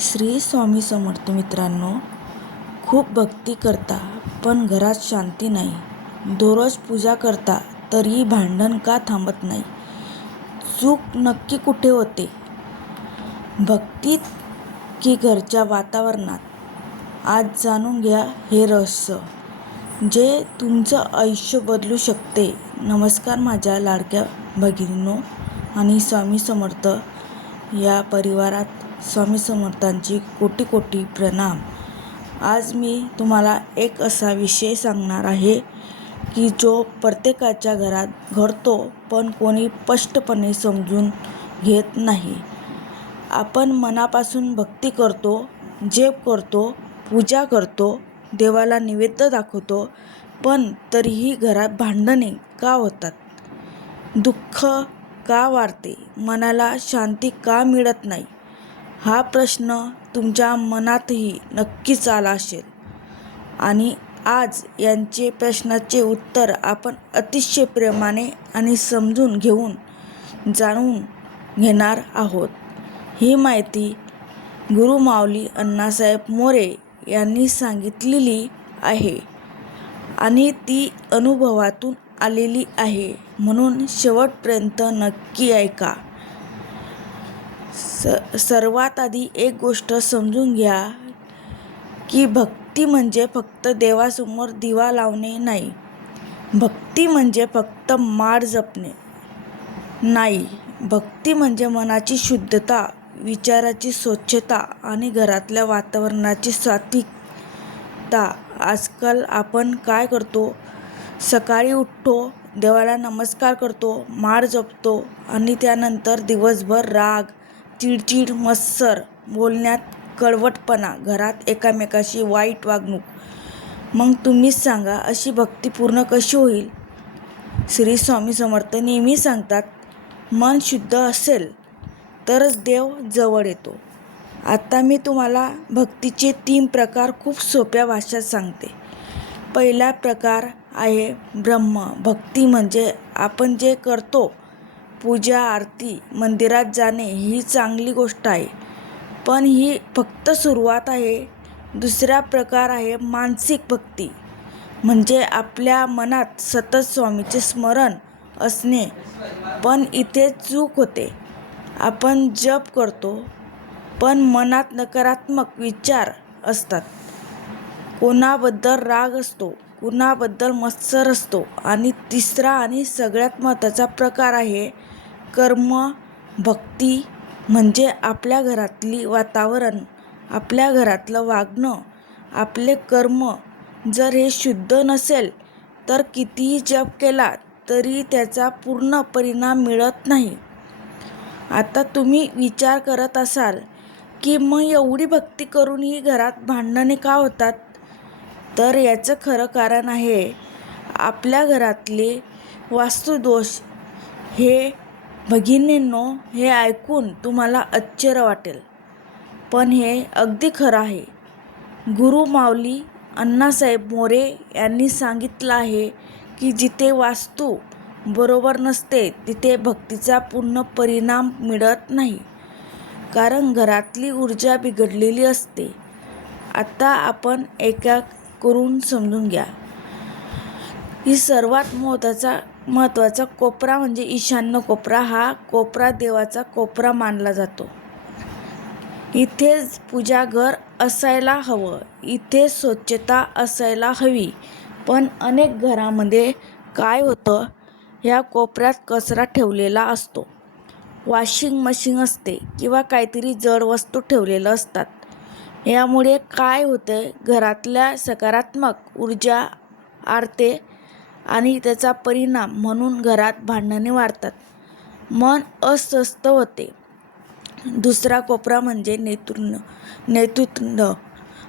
श्री स्वामी समर्थ मित्रांनो, खूप भक्ती करता पण घरात शांती नाही. दररोज पूजा करता तरीही भांडण का थांबत नाही? चूक नक्की कुठे होते? भक्तीत की घरच्या वातावरणात? आज जाणून घ्या हे रहस्य, जे तुमचं आयुष्य बदलू शकते. नमस्कार माझ्या लाडक्या भगिनींनो आणि स्वामी समर्थ या परिवारात स्वामी समर्थांची कोटी कोटी प्रणाम. आज मी तुम्हाला एक असा विषय सांगणार आहे की जो प्रत्येकाच्या घरात घडतो पण कोणी स्पष्टपणे समजून घेत नाही. आपण मनापासून भक्ती करतो, जप करतो, पूजा करतो, देवाला नैवेद्य दाखवतो, पण तरीही घरात भांडणे का होतात? दुःख का वाढते? मनाला शांती का मिळत नाही? हा प्रश्न तुमच्या मनातही नक्कीच आला असेल. आणि आज यांचे प्रश्नाचे उत्तर आपण अतिशय प्रेमाने आणि समजून घेऊन जाणून घेणार आहोत. ही माहिती गुरु माऊली अण्णासाहेब मोरे यांनी सांगितलेली आहे आणि ती अनुभवातून आलेली आहे, म्हणून शेवटपर्यंत नक्की ऐका. सर्वात आधी एक गोष्ट समजून घ्या की भक्ती म्हणजे फक्त देवासमोर दिवा लावणे नाही. भक्ती म्हणजे फक्त माळ जपणे नाही. भक्ती म्हणजे मनाची शुद्धता, विचाराची स्वच्छता आणि घरातल्या वातावरणाची सात्विकता. आजकाल आपण काय करतो? सकाळी उठतो, देवाला नमस्कार करतो, माळ जपतो आणि त्यानंतर दिवसभर राग, चिडचिड, मत्सर, बोलण्यात कडवटपणा, घरात एकामेकाशी वाईट वागणूक. मग तुम्हीच सांगा, अशी भक्ती पूर्ण कशी होईल? श्री स्वामी समर्थ नेहमी सांगतात, मन शुद्ध असेल तरच देव जवळ येतो. आता मी तुम्हाला भक्तीचे 3 प्रकार खूप सोप्या भाषेत सांगते. पहिला प्रकार आहे ब्रह्म भक्ती. म्हणजे आपण जे करतो, पूजा, आरती, मंदिरात जाणे ही चांगली गोष्ट आहे, पण ही फक्त सुरुवात आहे. दुसरा प्रकार आहे मानसिक भक्ती. म्हणजे आपल्या मनात सतत स्वामीचे स्मरण असणे. पण इथे चूक होते. आपण जप करतो पण मनात नकारात्मक विचार असतात. कोणाबद्दल राग असतो, कुणाबद्दल मत्सर असतो. आणि तिसरा आणि सगळ्यात महत्त्वाचा प्रकार आहे कर्म भक्ती. म्हणजे आपल्या घरातली वातावरण, आपल्या घरातलं वागणं, आपले कर्म जर हे शुद्ध नसेल तर कितीही जप केला तरी त्याचा पूर्ण परिणाम मिळत नाही. आता तुम्ही विचार करत असाल की मग एवढी भक्ती करूनही घरात भांडणे का होतात? तर याचं खरं कारण आहे आपल्या घरातले वास्तुदोष. हे भगिनींनो, हे ऐकून तुम्हाला आश्चर्य वाटेल, पण हे अगदी खरं आहे. गुरु माऊली अण्णासाहेब मोरे यांनी सांगितलं आहे की जिथे वास्तू बरोबर नसते तिथे भक्तीचा पूर्ण परिणाम मिळत नाही, कारण घरातली ऊर्जा बिघडलेली असते. आता आपण एक-एक करून समजून घ्या. ही सर्वात महत्त्वाचा कोपरा म्हणजे ईशान्य कोपरा. हा कोपरा देवाचा कोपरा मानला जातो. इथेच पूजाघर असायला हवं, इथे स्वच्छता असायला हवी. पण अनेक घरामध्ये काय होतं, ह्या कोपऱ्यात कचरा ठेवलेला असतो, वॉशिंग मशीन असते किंवा काहीतरी जड वस्तू ठेवलेलं असतात. यामुळे काय होते, घरातल्या सकारात्मक ऊर्जा आरते आणि त्याचा परिणाम म्हणून घरात भांडणे वाढतात, मन अस्वस्थ होते. दुसरा कोपरा म्हणजे नेतृत्व.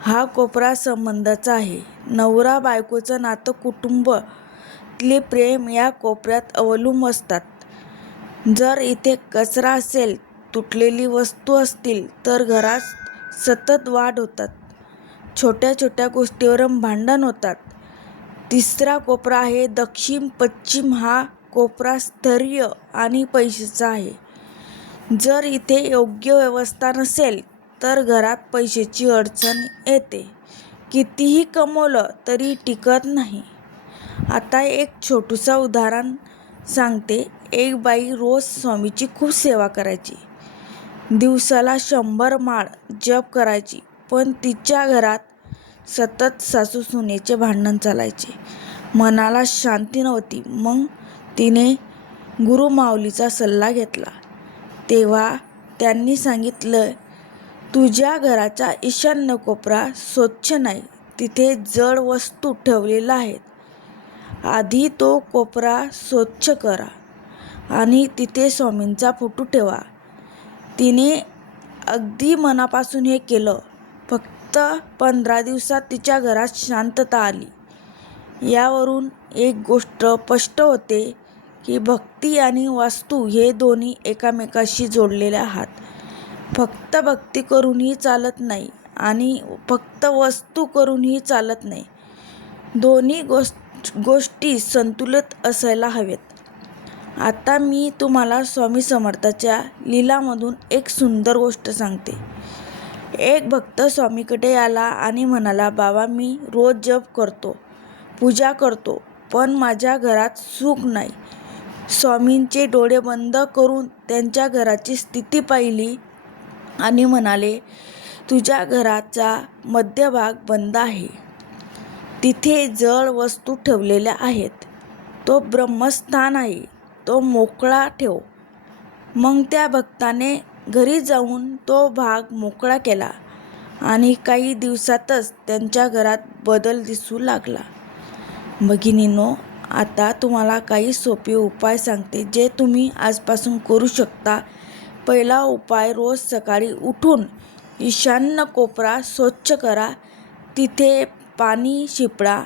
हा कोपरा संबंधाचा आहे. नवरा बायकोचं नातं, कुटुंबातले प्रेम या कोपऱ्यात अवलंबून असतात. जर इथे कचरा असेल, तुटलेली वस्तू असतील तर घरात सतत वाद होतात, छोट्या छोट्या गोष्टीवरून भांडण होतात. तिसरा कोपरा आहे दक्षिण पश्चिम. हा कोपरा स्थैर्य आणि पैशाचा आहे. जर इथे योग्य व्यवस्था नसेल तर घरात पैशाची अडचण येते. कितीही कमवलं तरी टिकत नाही. आता एक छोटंसं उदाहरण सांगते. एक बाई रोज स्वामीची खूप सेवा करायची. दिवसाला 100 माळ जप करायची. पण तिच्या घरात सतत सासू सुनेचे भांडण चालायचे. मनाला शांती नव्हती. मग तिने गुरुमाऊलीचा सल्ला घेतला. तेव्हा त्यांनी सांगितलं, तुझ्या घराचा ईशान्य कोपरा स्वच्छ नाही, तिथे जड वस्तू ठेवलेल्या आहेत. आधी तो कोपरा स्वच्छ करा आणि तिथे स्वामींचा फोटो ठेवा. तिने अगदी मनापासून हे केलं. फक्त 15 दिवसात तिच्या घरात शांतता आली. यावरून एक गोष्ट स्पष्ट होते की भक्ती आणि वास्तू हे दोन्ही एकमेकांशी जोडलेले आहेत. फक्त भक्ती करूनही चालत नाही आणि फक्त वस्तू करूनही चालत नाही. दोन्ही गोष्टी संतुलित असायला हवेत. आता मी तुम्हाला स्वामी समर्थांच्या लीलामधून एक सुंदर गोष्ट सांगते. एक भक्त स्वामीकडे आला आणि म्हणाला, बाबा, मी रोज जप करतो, पूजा करतो, पण माझ्या घरात सुख नाही. स्वामींचे डोळे बंद करून त्यांच्या घराची स्थिती पाहिली आणि म्हणाले, तुझ्या घराचा मध्यभाग बंद आहे. तिथे जड वस्तू ठेवलेल्या आहेत. तो ब्रह्मस्थान आहे, तो मोकळा ठेव. मग त्या भक्ताने घरी जाऊन तो भाग मोकळा केला आणि काही दिवसातच त्यांच्या घरात बदल दिसू लागला. भगिनींनो, आता तुम्हाला काही सोपे उपाय सांगते जे तुम्ही आजपासून करू शकता. पहिला उपाय, रोज सकाळी उठून ईशान्य कोपरा स्वच्छ करा. तिथे पाणी शिंपडा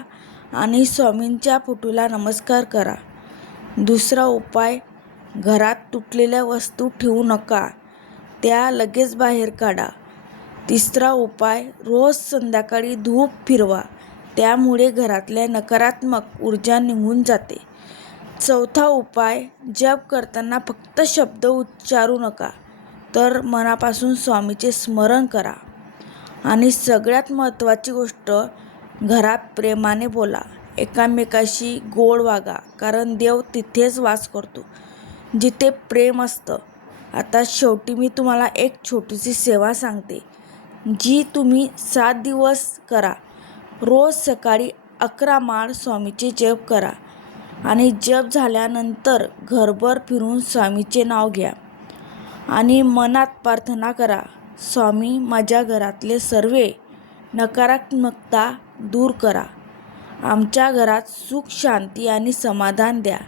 आणि स्वामींच्या फोटोला नमस्कार करा. दुसरा उपाय, घरात तुटलेल्या वस्तू ठेवू नका, त्या लगेच बाहेर काढा. तिसरा उपाय, रोज संध्याकाळी धूप फिरवा, त्यामुळे घरातल्या नकारात्मक ऊर्जा निघून जाते. चौथा उपाय, जप करताना फक्त शब्द उच्चारू नका, तर मनापासून स्वामीचे स्मरण करा. आणि सगळ्यात महत्त्वाची गोष्ट, घरात प्रेमाने बोला, एकमेकाशी गोड वागा, कारण देव तिथेच वास करतो जिथे प्रेम असतं. आता शेवटी मी तुम्हाला एक छोटीशी सेवा सांगते, जी तुम्ही 7 दिवस करा. रोज सकाळी 11 माळ स्वामीचे जप करा आणि जप झाल्यानंतर घरभर फिरून स्वामीचे नाव घ्या आणि मनात प्रार्थना करा, स्वामी, माझ्या घरातले सर्व नकारात्मकता दूर करा. आमच्या घरात सुख, शांती आणि समाधान द्या.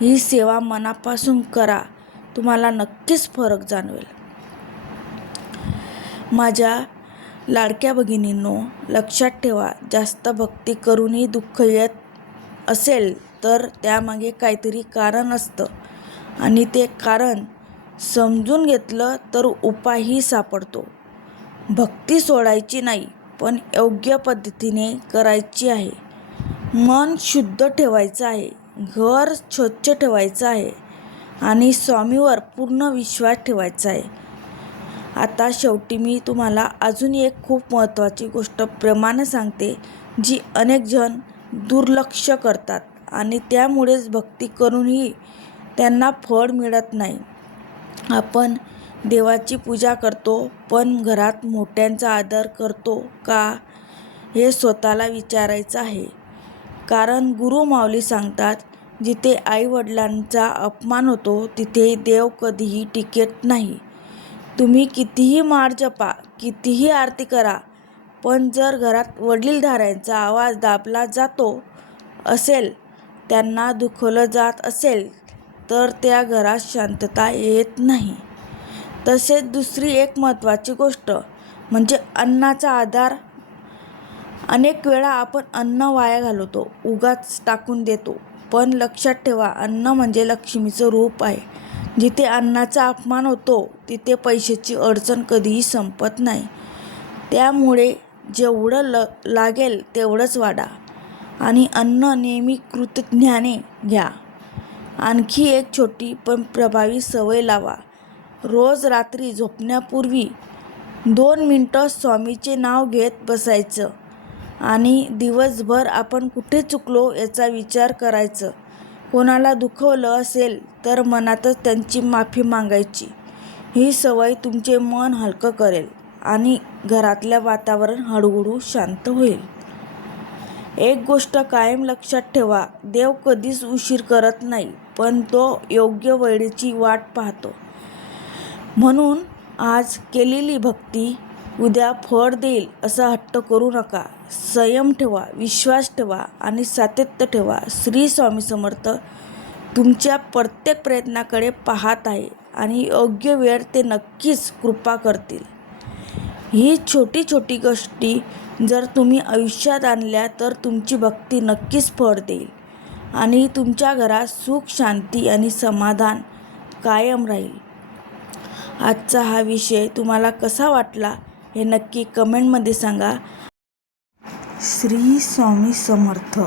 ही सेवा मनापासून करा, तुम्हाला नक्कीच फरक जाणवेल. माझ्या लाडक्या भगिनींनो, लक्षात ठेवा, जास्त भक्ती करूनही दुःख येत असेल तर त्यामागे काहीतरी कारण असतं आणि ते कारण समजून घेतलं तर उपायही सापडतो. भक्ती सोडायची नाही, पण योग्य पद्धतीने करायची आहे. मन शुद्ध ठेवायचं आहे, घर स्वच्छ ठेवायचं आहे आणि स्वामीवर पूर्ण विश्वास ठेवायचा आहे. आता शेवटी मी तुम्हाला अजून एक खूप महत्त्वाची गोष्ट प्रेमाने सांगते, जी अनेक जण दुर्लक्ष करतात आणि त्यामुळेच भक्ती करूनही त्यांना फळ मिळत नाही. आपण देवाची पूजा करतो, पण घरात मोठ्यांचा आदर करतो का, हे स्वतःला विचारायचं आहे. कारण गुरुमाऊली सांगतात, जिथे आईवडिलांचा अपमान होतो तिथे देव कधीही टिकत नाही. तुम्ही कितीही माळ जपा, कितीही आरती करा, पण जर घरात वडीलधाऱ्यांचा आवाज दाबला जातो असेल, त्यांना दुखवलं जात असेल, तर त्या घरात शांतता येत नाही. तसेच दुसरी एक महत्त्वाची गोष्ट म्हणजे अन्नाचा आधार. अनेक वेळा आपण अन्न वाया घालवतो, उगाच टाकून देतो. पण लक्षात ठेवा, अन्न म्हणजे लक्ष्मीचं रूप आहे. जिथे अन्नाचा अपमान होतो तिथे पैशाची अडचण कधीही संपत नाही. त्यामुळे जेवढं लागेल तेवढंच वाढा आणि अन्न नेहमी कृतज्ञाने घ्या. आणखी एक छोटी पण प्रभावी सवय लावा. रोज रात्री झोपण्यापूर्वी 2 मिनटं स्वामीचे नाव घेत बसायचं आणि दिवसभर आपण कुठे चुकलो याचा विचार करायचं. कोणाला दुखवलं असेल तर मनातच त्यांची माफी मागायची. ही सवय तुमचे मन हलकं करेल आणि घरातलं वातावरण हळूहळू शांत होईल. एक गोष्ट कायम लक्षात ठेवा, देव कधीच उशीर करत नाही, पण तो योग्य वेळेची वाट पाहतो. म्हणून आज केलेली भक्ती उद्या फळ देईल असा हट्ट करू नका. संयम ठेवा, विश्वास ठेवा आणि सातत्य ठेवा. श्री स्वामी समर्थ तुमच्या प्रत्येक प्रयत्नाकडे पाहत आहे आणि योग्य वेळ ते नक्कीच कृपा करतील. ही छोटी छोटी गोष्टी जर तुम्ही आयुष्यात आणल्या तर तुमची भक्ती नक्कीच फळ देईल आणि तुमच्या घरात सुख, शांती आणि समाधान कायम राहील. आजचा हा विषय तुम्हाला कसा वाटला हे नक्की कमेंटमध्ये सांगा. श्री स्वामी समर्थ.